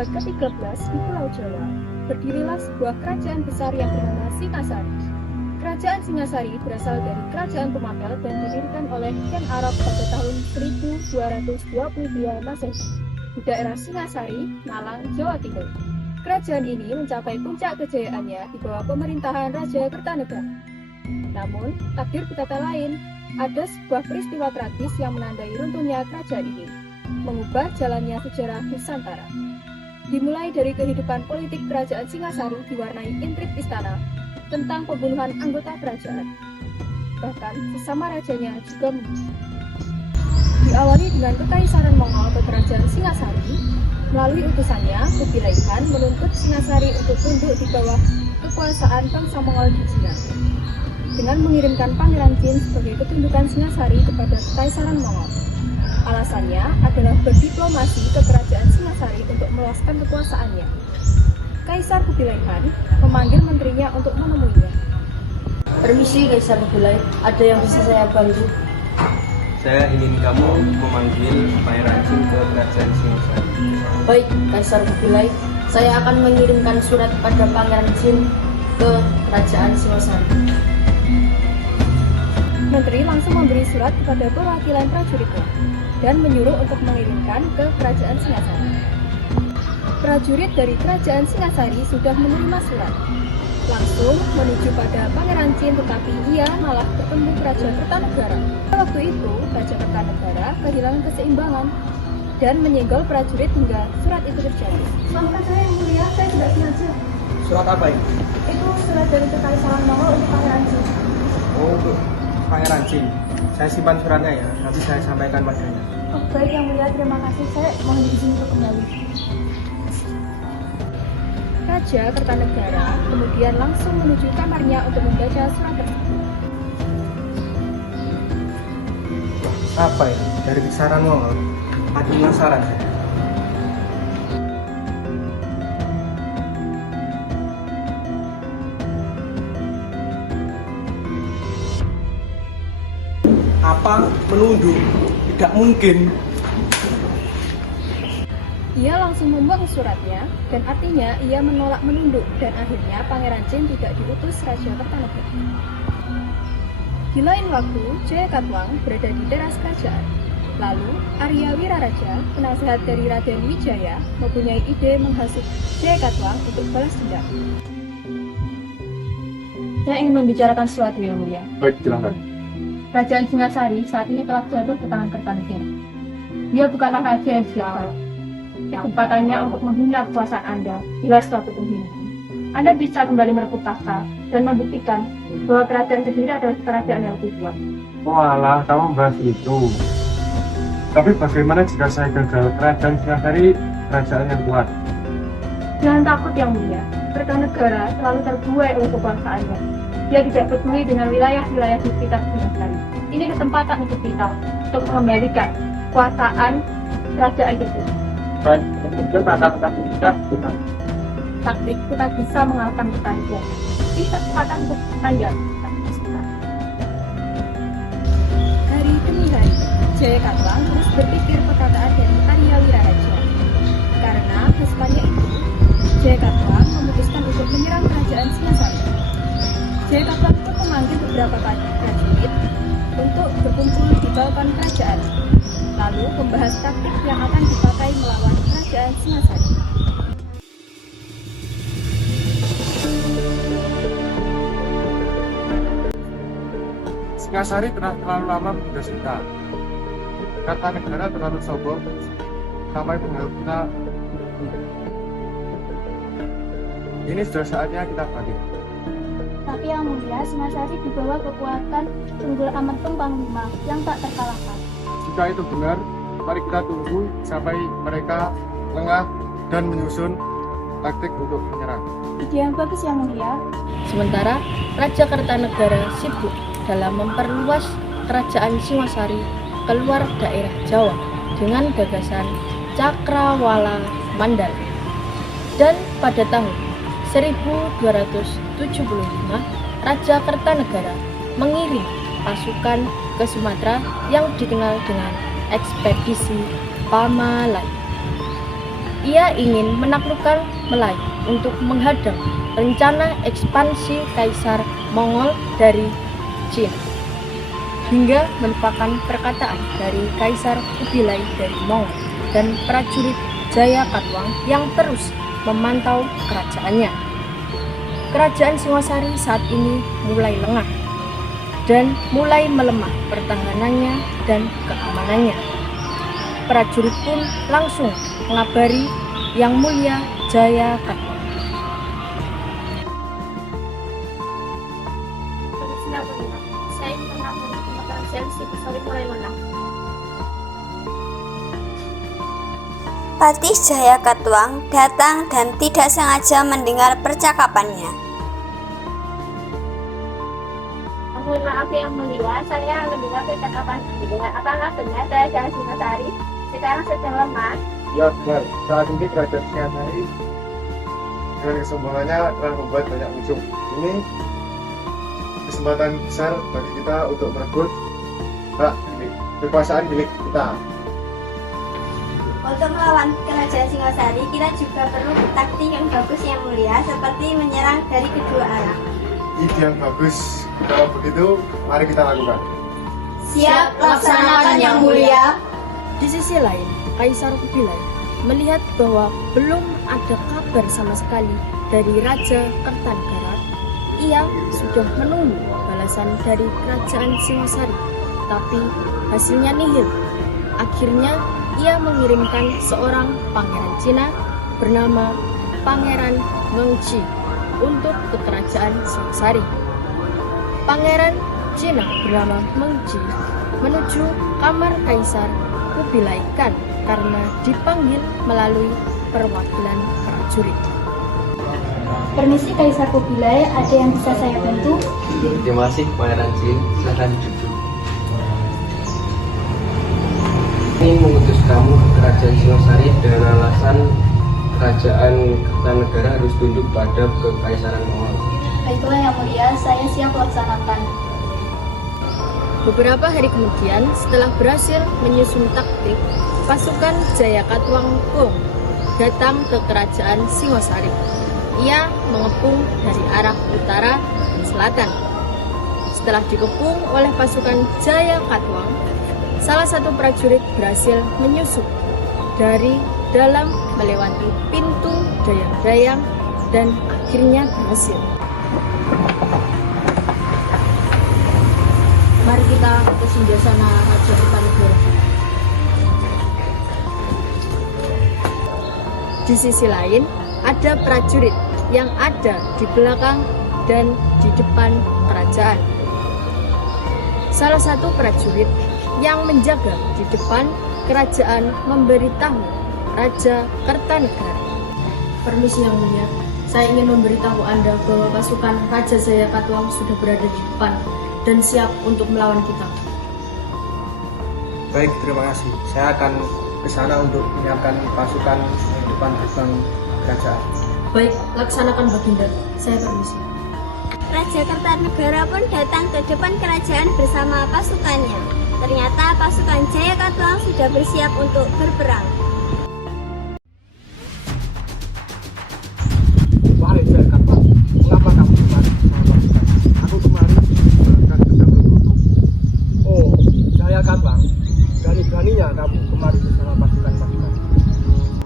abad ke-13 di Pulau Jawa, berdirilah sebuah kerajaan besar yang bernama Singasari. Kerajaan Singasari berasal dari Kerajaan Pemapel dan didirikan oleh Ken Arok pada tahun 1222 Masehi di daerah Singasari, Malang, Jawa Timur. Kerajaan ini mencapai puncak kejayaannya di bawah pemerintahan Raja Kertanegara. Namun, takdir berkata lain. Ada sebuah peristiwa tragis yang menandai runtuhnya kerajaan ini, mengubah jalannya sejarah Nusantara. Dimulai dari kehidupan politik kerajaan Singasari diwarnai intrik istana tentang pembunuhan anggota kerajaan. Bahkan sesama rajanya juga membunuh. Diawali dengan kekaisaran Mongol ke kerajaan Singasari, melalui utusannya, Kubilai Khan menuntut Singasari untuk tunduk di bawah kekuasaan bangsa Mongol di Cina, dengan mengirimkan Pangeran Jin sebagai ketundukan Singasari kepada Kekaisaran Mongol. Alasannya adalah berdiplomasi ke kerajaan Singasari untuk meluaskan kekuasaannya. Kaisar Kubilai Khan memanggil menterinya untuk menemuinya. Permisi Kaisar Kubilai, ada yang bisa saya bantu? Saya ingin kamu memanggil Pangeran Jin ke kerajaan Singasari. Baik, Kaisar Kubilai, saya akan mengirimkan surat pada Pangeran Jin ke kerajaan Singasari. Menteri langsung memberi surat kepada perwakilan prajuritnya dan menyuruh untuk mengirimkan ke kerajaan Singasari. Prajurit dari kerajaan Singasari sudah menerima surat, langsung menuju pada Pangeran Jin, tetapi ia malah bertemu Raja Kertanegara. Waktu itu, Raja Kertanegara kehilangan keseimbangan dan menyenggol prajurit hingga surat itu terjatuh. Maafkan saya yang mulia, saya tidak sengaja. Surat apa ini? Itu surat dari Kekaisaran Mongol untuk Pangeran Jin. Oh, untuk Pangeran Jin. Saya simpan suratnya ya, nanti saya sampaikan padanya. Oh, baik yang mulia, terima kasih. Saya mohon izin untuk kembali. Raja Kertanegara kemudian langsung menuju kamarnya untuk membaca surat tersebut. Apa ini? Dari kisaran Mongol? Makin penasaran saya. Apa menunduk? Tidak mungkin. Ia langsung membuang suratnya, dan artinya ia menolak menunduk, dan akhirnya Pangeran Jin tidak diutus Raja Kertanegara. Di lain waktu, Jaya Katuang berada di teras kerajaan. Lalu, Arya Wiraraja, penasehat dari Raden Wijaya, mempunyai ide menghasut Jaya Katuang untuk balas dendam. Saya ingin membicarakan sesuatu yang mulia. Baik, silakan. Kerajaan Singasari saat ini telah jatuh ke tangan Kertanegara. Dia bukanlah raja yang sial. Kesempatannya untuk menghina kekuasaan Anda jelas suatu penghinaan. Anda bisa kembali merebut tahta dan membuktikan bahwa kerajaan sendiri adalah kerajaan yang lebih kuat. Walah, kamu bahas itu. Tapi bagaimana jika saya gagal? Kerajaan Singasari kerajaan yang kuat. Jangan takut yang mulia. Kertanegara selalu terbuai oleh kekuasaannya. Dia tidak peduli dengan wilayah-wilayah di sekitar Singasari. Ini kesempatan untuk kita untuk mengembalikan kekuasaan kerajaan itu. Baik, untuk kata-kata kita. Taktik kita bisa mengalahkan Kertanegara. Ini kesempatan untuk Anda. Hari demi hari, Jaya Katuang terus berpikir perkataan dari Arya Wiraraja. Karena hasutannya itu, Jaya Katuang memutuskan untuk menyerang kerajaan Singasari. Jaya Katuang pun memanggil beberapa prajurit untuk berkumpul di balkon kerajaan, lalu membahas taktik yang akan dipakai melawan kerajaan Singasari. Singasari telah terlalu lama menjadi kita. Kertanegara terlalu sombong sampai menganggap kita. Ini sudah saatnya kita balik. Tapi yang mulia, Singasari dibawa kekuatan Tunggul Ametung Panglima yang tak terkalahkan. Jika itu benar, mari kita tunggu sampai mereka lengah dan menyusun taktik untuk menyerang. Ide yang bagus yang mulia. Sementara Raja Kertanegara sibuk dalam memperluas kerajaan Singasari keluar daerah Jawa dengan gagasan Cakrawala Mandala. Dan pada tahun 1275, Raja Kertanegara mengirim pasukan ke Sumatera yang dikenal dengan ekspedisi Pamalaya. Ia ingin menaklukkan Melayu untuk menghadang rencana ekspansi Kaisar Mongol dari Cina, hingga melupakan perkataan dari Kaisar Kubilai dari Mongol dan prajurit Jayakatwang yang terus memantau kerajaannya. Kerajaan Singosari saat ini mulai lengah dan mulai melemah pertahanannya dan keamanannya. Prajurit pun langsung mengabari Yang Mulia Jayakatwang. Saya pernah menggunakan sensi pesawat mulai menang. Patih Jayakatwang datang dan tidak sengaja mendengar percakapannya. Mohon maaf Yang Mulia, saya mendengar percakapan dengan apakah benar Kerajaan Singosari sekarang sedang lemah? Ya benar, saat ini kerajaan Singosari dengan kesombongannya telah membuat banyak musuh. Ini kesempatan besar bagi kita untuk merebut hak kekuasaan milik kita. Untuk melawan kerajaan Singosari, kita juga perlu taktik yang bagus Yang Mulia, seperti menyerang dari kedua arah. Ide yang bagus. Kalau begitu, mari kita lakukan. Siap, laksanakan Yang Mulia. Di sisi lain, Kaisar Kubilai melihat bahwa belum ada kabar sama sekali dari Raja Kertanegara. Ia sudah menunggu balasan dari kerajaan Singosari, tapi hasilnya nihil. Akhirnya ia mengirimkan seorang pangeran Cina bernama Pangeran Mengci untuk ke kerajaan Singosari. Pangeran Cina bernama Mengci menuju kamar Kaisar Kubilai Khan karena dipanggil melalui perwakilan prajurit. Permisi Kaisar Kubilai, ada yang bisa saya bantu? Terima kasih Pangeran Jin, silakan duduk. Ini mengutus kamu ke kerajaan Singosari dengan alasan kerajaan Kertanegara harus tunduk pada kekaisaran Mongol. Baiklah Yang Mulia, saya siap laksanakan. Beberapa hari kemudian, setelah berhasil menyusun taktik, pasukan Jayakatwang Kong datang ke kerajaan Singosari. Ia mengepung dari arah utara dan selatan. Setelah dikepung oleh pasukan Jayakatwang, salah satu prajurit berhasil menyusup dari dalam melewati pintu dayang-dayang dan akhirnya berhasil. Mari kita ke singgahsana Raja Kertanegara. Di sisi lain, ada prajurit yang ada di belakang dan di depan kerajaan. Salah satu prajurit yang menjaga di depan kerajaan memberitahu Raja Kertanegara. Permisi Yang Mulia, saya ingin memberitahu Anda bahwa pasukan Raja Jayakatwang sudah berada di depan dan siap untuk melawan kita. Baik, terima kasih. Saya akan ke sana untuk menyiapkan pasukan di depan gerbang kerajaan. Baik, laksanakan Baginda. Saya permisi. Raja Kertanegara pun datang ke depan kerajaan bersama pasukannya. Ternyata pasukan Jayakatwang sudah bersiap untuk berperang. Wahai Jayakatwang, mengapa kamu kemari bersama pasukan? Aku kemari menjalankan tugas untukku. Oh, Jayakatwang, berani-beraninya kamu kemari bersama pasukan-pasukan.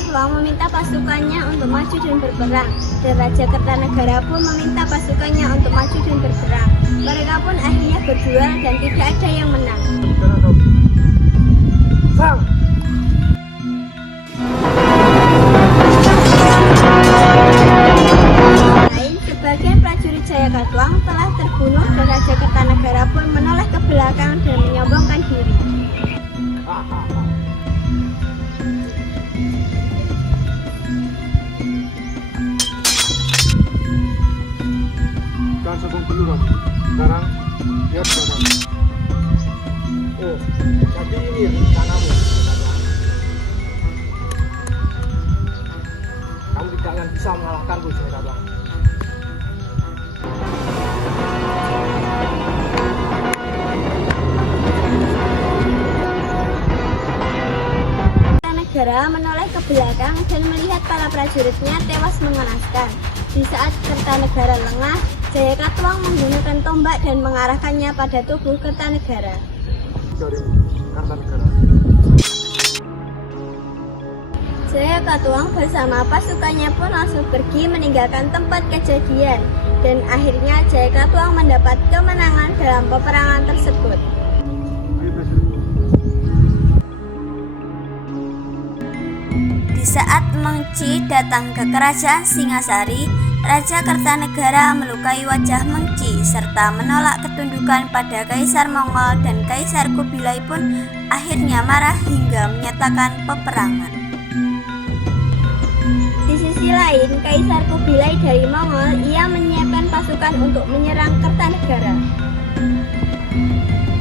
Jayakatwang meminta pasukannya untuk maju dan berperang, dan Raja Kertanegara pun meminta pasukannya untuk maju dan berperang. Mereka pun akhirnya berduel dan tidak ada yang menang. Bang! Lain, sebagian prajurit Jayakatwang telah terbunuh dan Raja Kertanegara pun menoleh ke belakang dan menyombongkan diri. Jangan sombong dulu kamu. Sekarang, lihat sekarang. Oh, jadi ini rencanamu. Kamu tidak akan bisa mengalahkanku, Jayakatwang. Kertanegara menoleh ke belakang dan melihat para prajuritnya tewas mengenaskan. Di saat Kertanegara lengah, Jayakatwang menggunakan tombak dan mengarahkannya pada tubuh Kertanegara. Dari Kartanegara. Jayakatwang bersama pasukannya pun langsung pergi meninggalkan tempat kejadian, dan akhirnya Jayakatwang mendapat kemenangan dalam peperangan tersebut. Di saat Mengci datang ke kerajaan Singasari, Raja Kertanegara melukai wajah Mengci serta menolak ketundukan pada Kaisar Mongol, dan Kaisar Kubilai pun akhirnya marah hingga menyatakan peperangan. Di sisi lain, Kaisar Kubilai dari Mongol, ia menyiapkan pasukan untuk menyerang Kertanegara.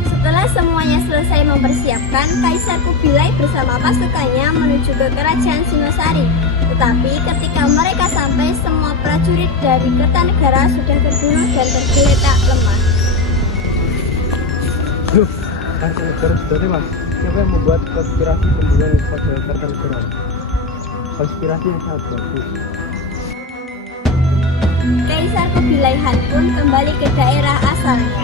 Setelah semuanya selesai mempersiapkan, Kaisar Kubilai bersama pasukannya menuju ke kerajaan Singosari. Tetapi ketika mereka sampai, semua prajurit dari Kertanegara sudah terbunuh dan tergeletak lemah. Loh, Kertanegara sudah tewas. Siapa yang membuat konspirasi pembunuhan pada Kertanegara? Konspirasi yang sangat bagus. Kaisar Kubilai Han pun kembali ke daerah asalnya.